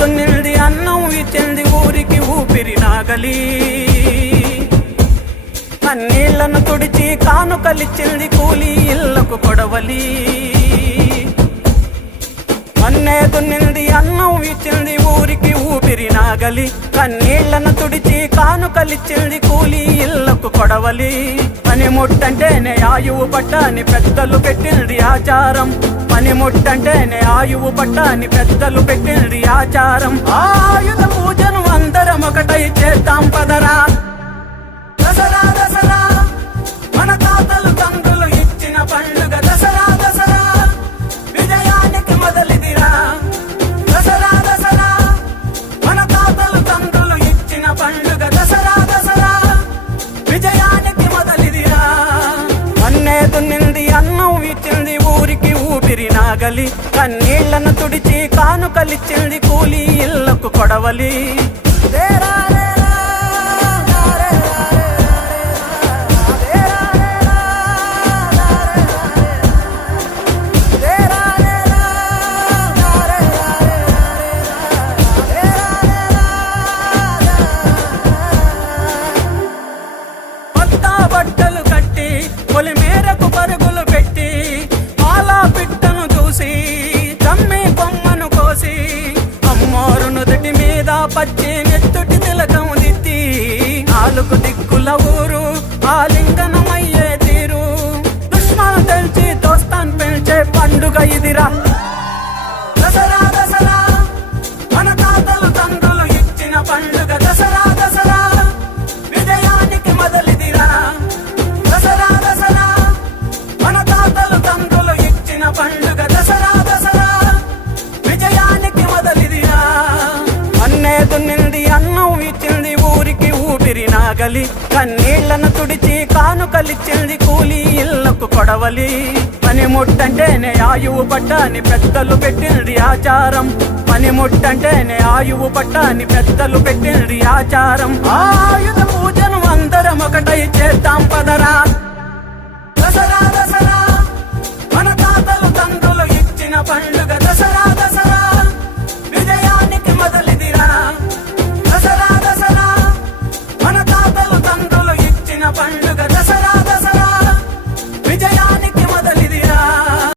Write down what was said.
ఊరితో నిండి అన్నం ఇచ్చింది ఊరికి ఊపిరి నాగలి. కన్నీళ్ళను తుడిచి కానుకలిచ్చింది కూలి ఇళ్ళకు కొడవలి. అన్నే దున్నింది ఊపిరి కన్నీళ్ళను తుడిచి కానుకలిచ్చింది కూలి ఇళ్ళకు కొడవలి. పనిముట్టంటేనే ఆయువు పట్టాని పెద్దలు పెట్టింది ఆచారం. పనిముట్టంటేనే ఆయువు పట్టాని పెద్దలు పెట్టింది ఆచారం. ఆయుధ పూజను అందరం ఒకటై చేద్దాం పద అన్నే అన్నం ఇచ్చింది ఊరికి ఊపిరి నాగలి. కన్నీళ్ళను తుడిచి కానుకలిచ్చింది కూలి ఇళ్ళకు కొడవలి. పచ్చి ఎత్తుటి తిలకం దిత్తి నాలుగు దిక్కుల ఊరు ఆలింగనమయ్యే తీరు. దుష్మను తెలిసి దోస్తాన్ పిలిచే పండుగ ఇదిరా. పగలి కన్నీళ్ళను తుడిచి కానుకలిచ్చింది కూలి ఇళ్ళకు కొడవలి. పనిముట్టంటేనే ఆయువు పట్టాని పెద్దలు పెట్టింది ఆచారం. పనిముట్టంటేనే ఆయువు పట్టాని పెద్దలు పెట్టింది ఆచారం. ఆయుధం